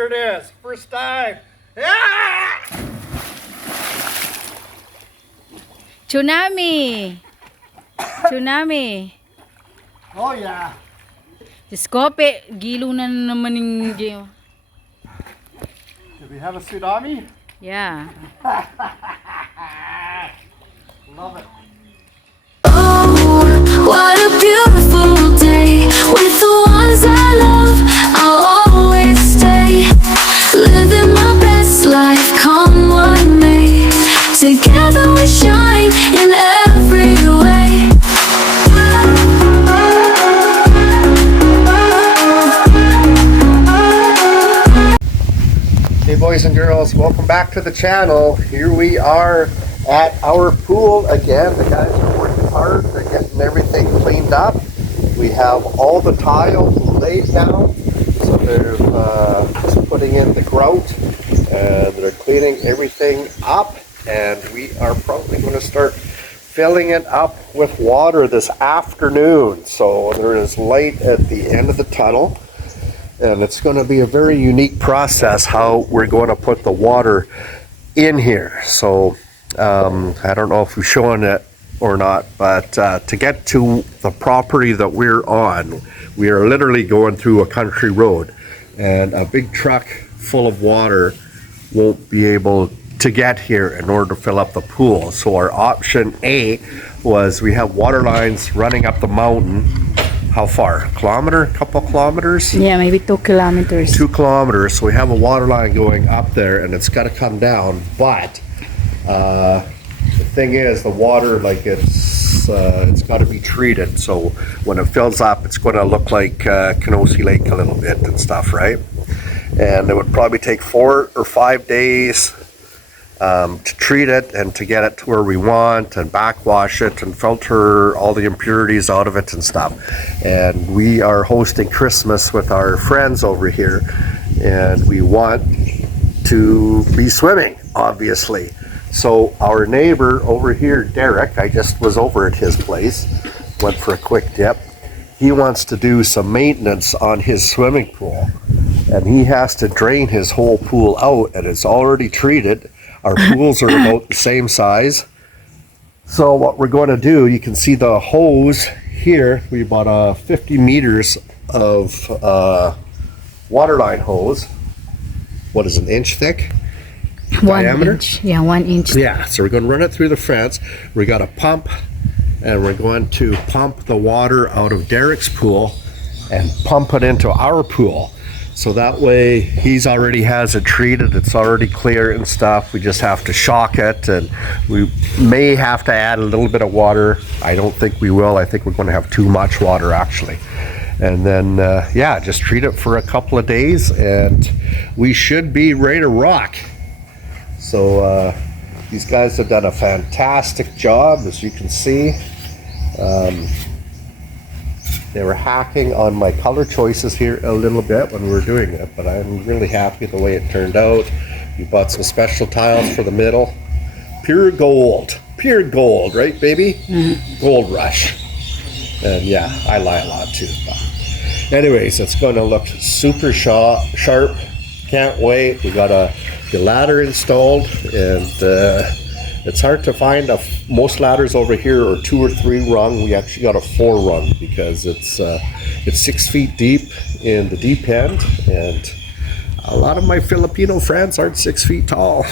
Here it is, first time. Ah! Tsunami! Tsunami! Oh yeah. Diyos ko, gilo na naman yung... Did we have a tsunami? Yeah. Love it. Oh, what a beautiful day. With the ones I love, I'll always stay. Living my best life, come what may. Together we shine in every way. Hey boys and girls, welcome back to the channel. Here we are at our pool again. The guys are working hard. They're getting everything cleaned up. We have all the tile laid down. So they're just putting in the grout and they're cleaning everything up. And we are probably going to start filling it up with water this afternoon. So there is light at the end of the tunnel. And it's going to be a very unique process how we're going to put the water in here. So I don't know if we're showing it or not, but to get to the property that we're on, we are literally going through a country road, and a big truck full of water won't be able to get here in order to fill up the pool. So our option A was we have water lines running up the mountain. How far? A kilometer? A couple kilometers? Yeah, maybe 2 kilometers. 2 kilometers. So we have a water line going up there, and it's got to come down. But the thing is, the water, like it's got to be treated. So when it fills up, it's going to look like Kenosee Lake a little bit and stuff, right? And it would probably take 4 or 5 days to treat it and to get it to where we want and backwash it and filter all the impurities out of it and stuff. And we are hosting Christmas with our friends over here, and we want to be swimming, obviously. So our neighbor over here, Derek, I just was over at his place, went for a quick dip. He wants to do some maintenance on his swimming pool, and he has to drain his whole pool out, and it's already treated. Our pools are about the same size. So what we're going to do, you can see the hose here. We bought 50 meters of waterline hose. What is it, an inch thick? 1 diameter? inch. Yeah, 1 inch. Yeah, so we're going to run it through the fence. We got a pump, and we're going to pump the water out of Derek's pool and pump it into our pool. So that way he's already has it treated, it's already clear and stuff. We just have to shock it, and we may have to add a little bit of water. I don't think we will. I think we're going to have too much water actually. And then yeah, just treat it for a couple of days and we should be ready to rock. So these guys have done a fantastic job, as you can see. They were hacking on my color choices here a little bit when we were doing it, but I'm really happy the way it turned out. We bought some special tiles for the middle. Pure gold, right baby? Mm-hmm. Gold rush. And yeah, I lie a lot too. But anyways, it's going to look super sharp. Can't wait. We got the ladder installed, and it's hard to find most ladders over here are 2 or 3 rung. We actually got a 4 rung because it's 6 feet deep in the deep end, and a lot of my Filipino friends aren't 6 feet tall.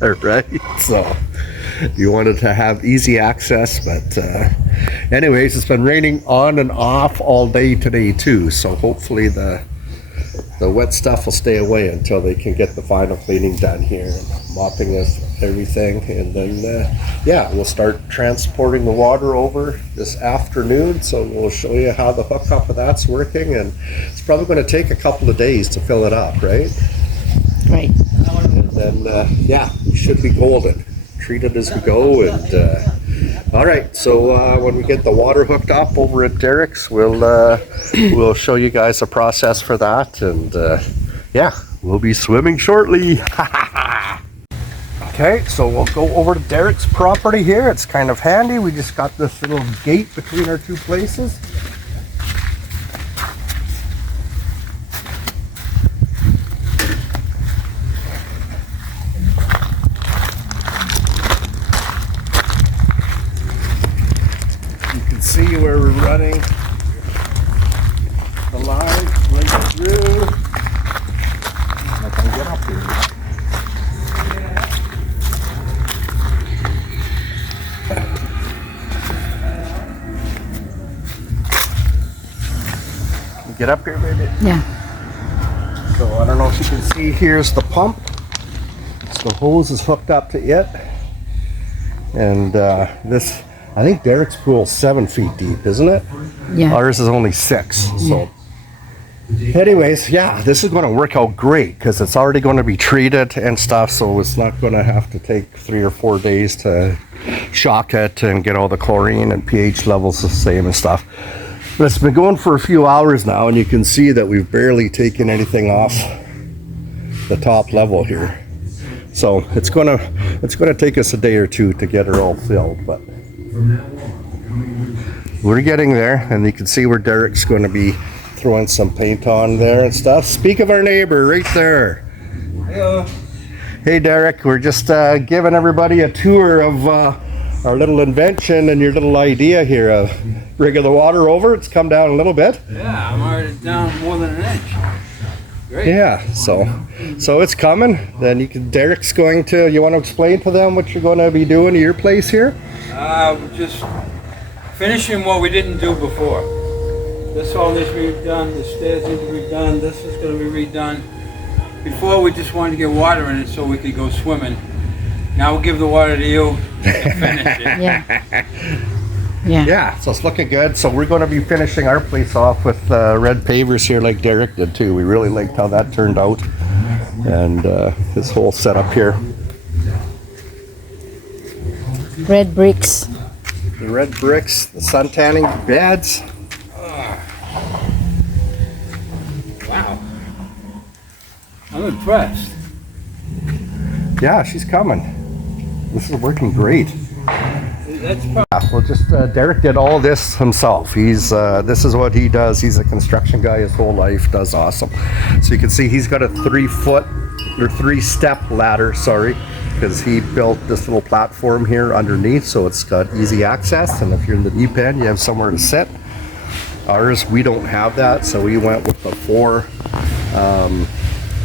Right? So you wanted to have easy access, but anyways, it's been raining on and off all day today too, so hopefully the wet stuff will stay away until they can get the final cleaning done here and mopping everything. And then yeah, we'll start transporting the water over this afternoon, so we'll show you how the hookup of that's working, and it's probably going to take a couple of days to fill it up, right? Right. And then yeah, we should be golden. Treat it as we go. And all right, so when we get the water hooked up over at Derek's, we'll show you guys the process for that, and yeah, we'll be swimming shortly. Okay, so we'll go over to Derek's property here. It's kind of handy. We just got this little gate between our two places. get up here, baby. Yeah. So I don't know if you can see, here's the pump. So the hose is hooked up to it. And this, I think Derek's pool's 7 feet deep, isn't it? Yeah. Ours is only 6. So anyways, yeah, this is going to work out great because it's already going to be treated and stuff. So it's not going to have to take 3 or 4 days to shock it and get all the chlorine and pH levels the same and stuff. But it's been going for a few hours now, and you can see that we've barely taken anything off the top level here. So it's gonna take us a day or two to get her all filled, but we're getting there. And you can see where Derek's going to be throwing some paint on there and stuff. Speak of our neighbor right there. Hello. Hey Derek, we're just giving everybody a tour of our little invention and your little idea here. Rigging the water over, it's come down a little bit. Yeah, I'm already down more than an inch. Great. Yeah, so it's coming. Then Derek's going to, you want to explain to them what you're going to be doing to your place here? We're just finishing what we didn't do before. This all needs to be redone, the stairs need to be redone, this is going to be redone. Before we just wanted to get water in it so we could go swimming. Now we'll give the water to you to finish it. Yeah. Yeah. Yeah, so it's looking good. So we're going to be finishing our place off with red pavers here like Derek did too. We really liked how that turned out. And this whole setup here. Red bricks. The red bricks, the sun tanning beds. Wow. I'm impressed. Yeah, she's coming. This is working great. That's probably Well, just Derek did all this himself. He's this is what he does. He's a construction guy his whole life. Does awesome. So you can see he's got a 3-step ladder. Sorry, because he built this little platform here underneath, so it's got easy access. And if you're in the deep end, you have somewhere to sit. Ours, we don't have that, so we went with the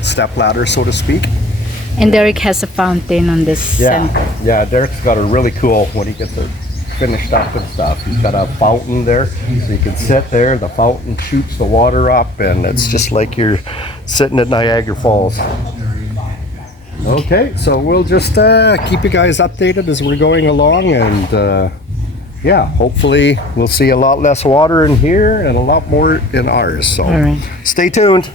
4-step ladder, so to speak. And Derek has a fountain on this center. Yeah, Derek's got a really cool, when he gets it finished up and stuff, he's got a fountain there, so you can sit there, the fountain shoots the water up, and it's just like you're sitting at Niagara Falls. Okay, so we'll just keep you guys updated as we're going along, and yeah, hopefully we'll see a lot less water in here and a lot more in ours, so All right. stay tuned.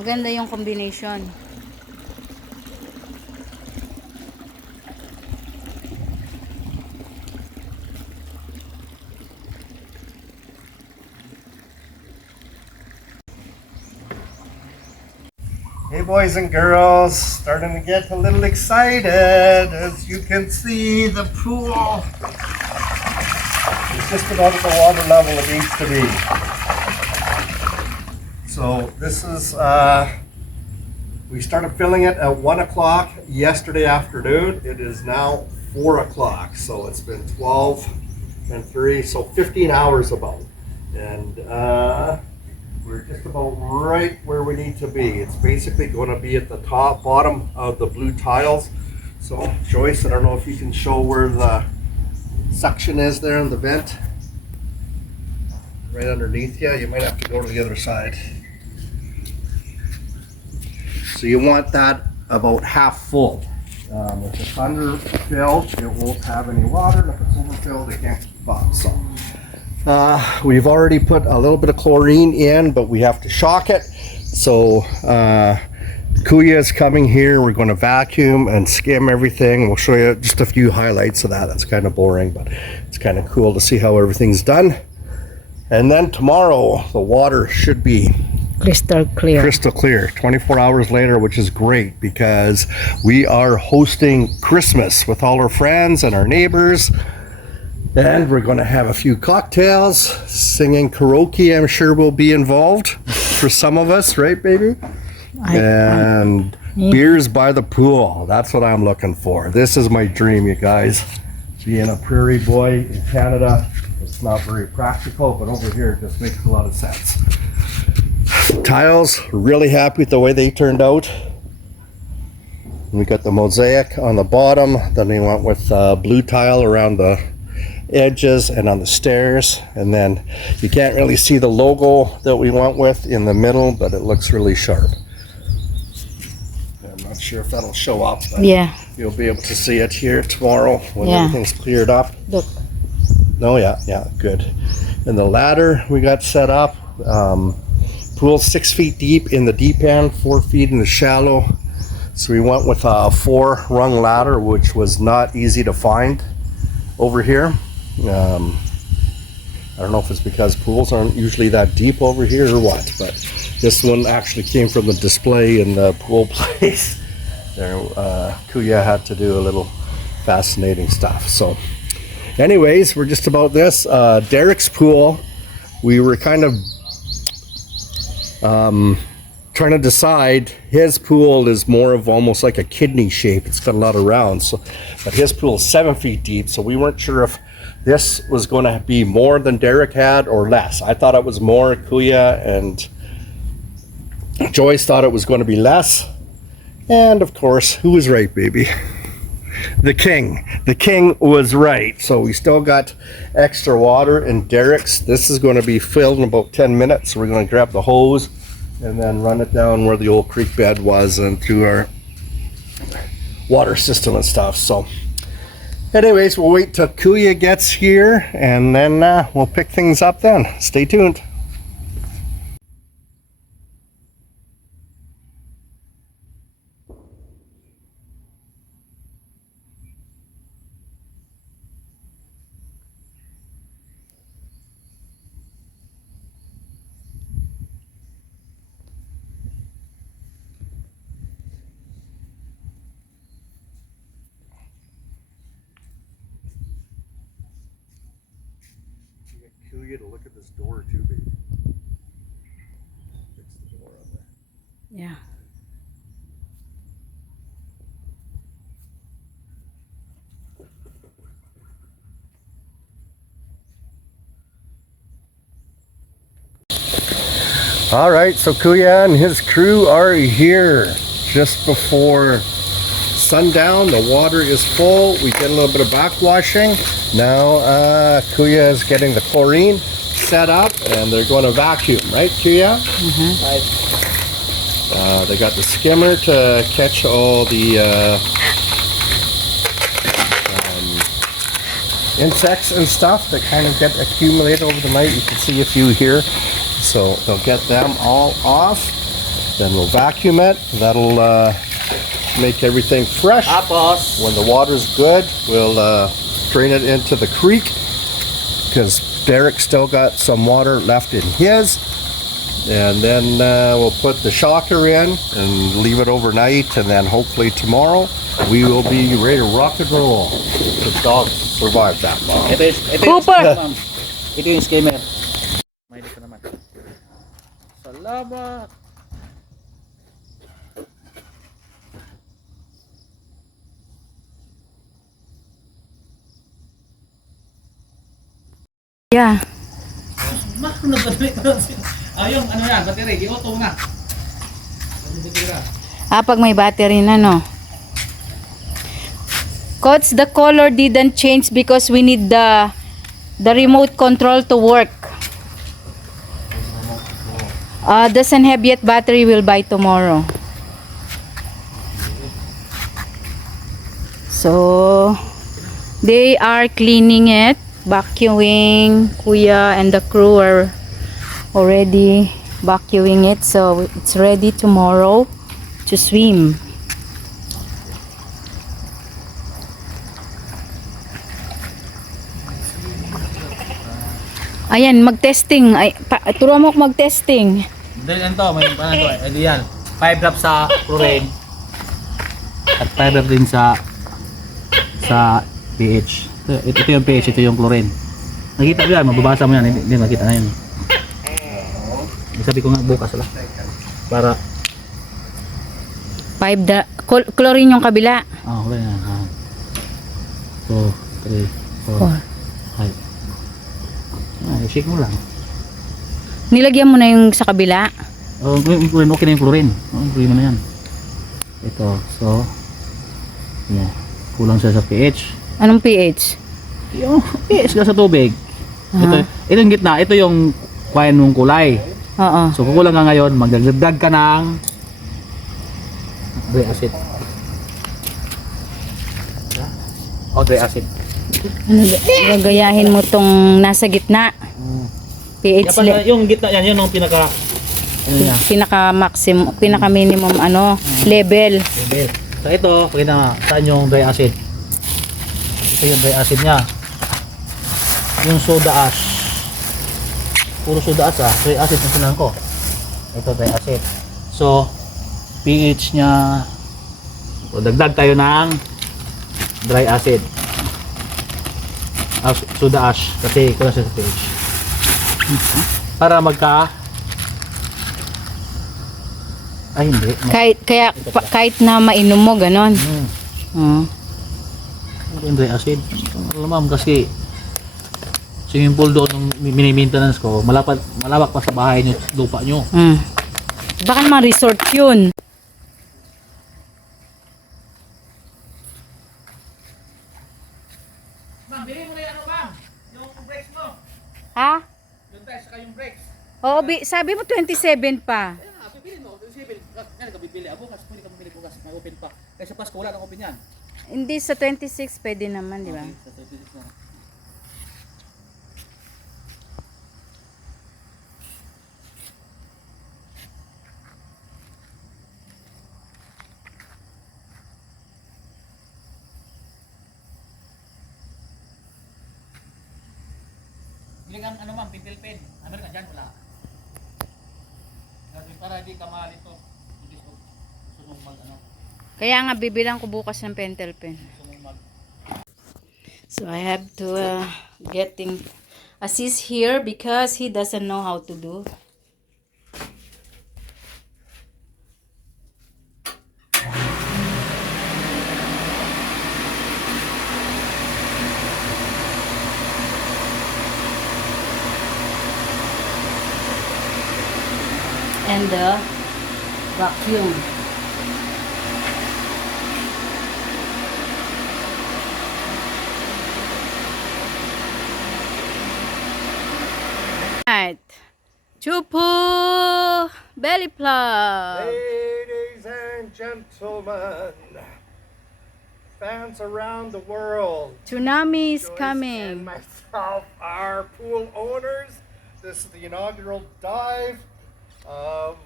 Maganda yung combination. Hey boys and girls, starting to get a little excited. As you can see, the pool is just about at the water level it needs to be. So this is, we started filling it at 1 o'clock yesterday afternoon. It is now 4 o'clock, so it's been 12 and 3, so 15 hours about. And we're just about right where we need to be. It's basically going to be at the bottom of the blue tiles. So Joyce, I don't know if you can show where the suction is there in the vent. Right underneath you. You might have to go to the other side. So you want that about half full. If it's underfilled, it won't have any water, and if it's overfilled, it can't keep up. So we've already put a little bit of chlorine in, but we have to shock it. So Kuya is coming here. We're going to vacuum and skim everything. We'll show you just a few highlights of that. That's kind of boring, but it's kind of cool to see how everything's done. And then tomorrow, the water should be Crystal clear. crystal clear 24 hours later, which is great because we are hosting Christmas with all our friends and our neighbors, and we're going to have a few cocktails, singing karaoke. I'm sure will be involved for some of us, right, baby? And beers by the pool. That's what I'm looking for. This is my dream, you guys. Being a prairie boy in Canada, it's not very practical, but over here it just makes a lot of sense. Tiles, really happy with the way they turned out. We got the mosaic on the bottom, then we went with blue tile around the edges and on the stairs, and then you can't really see the logo that we went with in the middle, but it looks really sharp. I'm not sure if that'll show up, but Yeah. you'll be able to see it here tomorrow when Yeah. everything's cleared up. Look. Oh yeah, good. And the ladder we got set up. Pool 6 feet deep in the deep end, 4 feet in the shallow. So we went with a 4-rung ladder, which was not easy to find over here. I don't know if it's because pools aren't usually that deep over here or what, but this one actually came from the display in the pool place. There, Kuya had to do a little fascinating stuff. So anyways, we're just about this. Derek's pool, we were kind of trying to decide. His pool is more of almost like a kidney shape. It's got a lot of rounds, so, but his pool is 7 feet deep, so we weren't sure if this was going to be more than Derek had or less. I thought it was more. Kuya and Joyce thought it was going to be less, and of course, who was right, baby? The king was right. So we still got extra water in Derek's. This is going to be filled in about 10 minutes. So we're going to grab the hose and then run it down where the old creek bed was and through our water system and stuff. So anyways, we'll wait till Kuya gets here, and then we'll pick things up then. Stay tuned. Kuya to look at this door too, baby. Fix the door on there. Yeah. All right, so Kuya and his crew are here just before sundown. The water is full. We did a little bit of backwashing. Now Kuya is getting the chlorine set up, and they're going to vacuum, right, Kuya? Mm-hmm. Right. They got the skimmer to catch all the insects and stuff that kind of get accumulated over the night. You can see a few here. So they'll get them all off. Then we'll vacuum it. That'll make everything fresh. When the water's good, we'll drain it into the creek, because Derek still got some water left in his. And then we'll put the shocker in and leave it overnight, and then hopefully tomorrow we will be ready to rock and roll. The dogs survived that long. Cooper! Ito yung skimmer. May dito naman. Salamat. Yeah. Ayun, ano yan, battery, di auto na. Pag may battery na, no? Coach, the color didn't change because we need the remote control to work. Doesn't have yet battery, will buy tomorrow. So, they are cleaning it, vacuuming. Kuya and the crew are already vacuuming it, so it's ready tomorrow to swim. Ayan, mag-testing. Ay, turuan mo ako mag-testing. Then ito, may paano to, edi yan. 5 drops sa chlorine. At 5 drops din sa pH. Ito yung pH, ito yung chlorine. Nakita mo yan, mababasa mo yan, hindi makita na yun. Sabi ko nga bukas lang. Para, Chlorine yung kabila. chlorine yan. 2, 3, 4, 5. Shake mo lang. Nilagyan mo na yung sa kabila. Yung chlorine, okay na yung chlorine. Chlorine na yan. Ito, so, yeah. Kulang siya sa pH. Anong pH? Yung pH ka sa tubig. Ito yung gitna, ito yung kuhain mong kulay. Oo. So kukulang ka ngayon, magdagdag ka ng dry acid. Dry acid. Ano, gagayahin mo tong nasa gitna. pH Yung gitna yan, yun yung pinaka pinaka-maximum, pinaka-minimum level. So ito, pakita nga, saan yung dry acid? Ito yung dry acid niya. Yung soda ash. Puro soda ash dry acid yung sinan ko. Ito dry acid. So, pH niya, so, dagdag tayo ng dry acid. Soda ash, kasi kulang siya sa pH. Para hindi. Kahit na mainom mo, ganon. Yung dry acid. Alam kasi swimming pool doon ng mini-maintenance ko, malawak pa sa bahay nyo, lupa nyo. Baka naman resort yun. Ma'am, bilhin mo na yan ma'am. Yung brakes mo. Ha? Yung tires saka yung brakes. Oo, sabi mo 27 pa. Ayun na, bibilin mo. Yan ka bibili. Bukas, pwede ka bumili bukas. May open pa. Kasi Pasko wala nang open yan. Hindi, sa 26 pwede naman, di ba? Sa 26 na. Biling ang ma'am, pintil pen. Meron ka dyan, wala. Para di ka malito. Gusto mong Kaya nga, bibilang ko bukas ng pentel pen. So, I have to assist here because he doesn't know how to do. And the vacuum. Right. Chupu belly plug. Ladies and gentlemen, fans around the world, Tsunami is Joyce and coming. myself are pool owners. This is the inaugural dive of,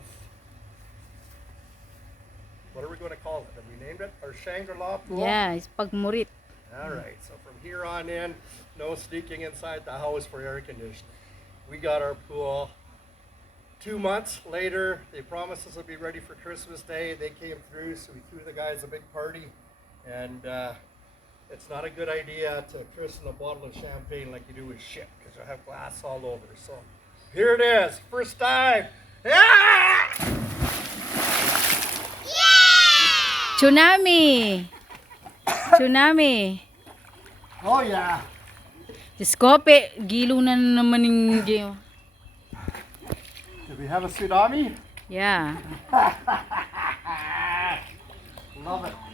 what are we going to call it? Have we named it? Our Shangri-La pool? Yeah, it's pagmurit. All right, so from here on in, no sneaking inside the house for air conditioning. We got our pool 2 months later. They promised us it'd be ready for Christmas Day. They came through, so we threw the guys a big party. And it's not a good idea to christen a bottle of champagne like you do with shit, because you'll have glass all over. So here it is, first dive. Yeah! Tsunami! Tsunami! Oh yeah. Diyos ko, gilo na naman yung gilo. Did we have a tsunami? Yeah. Love it.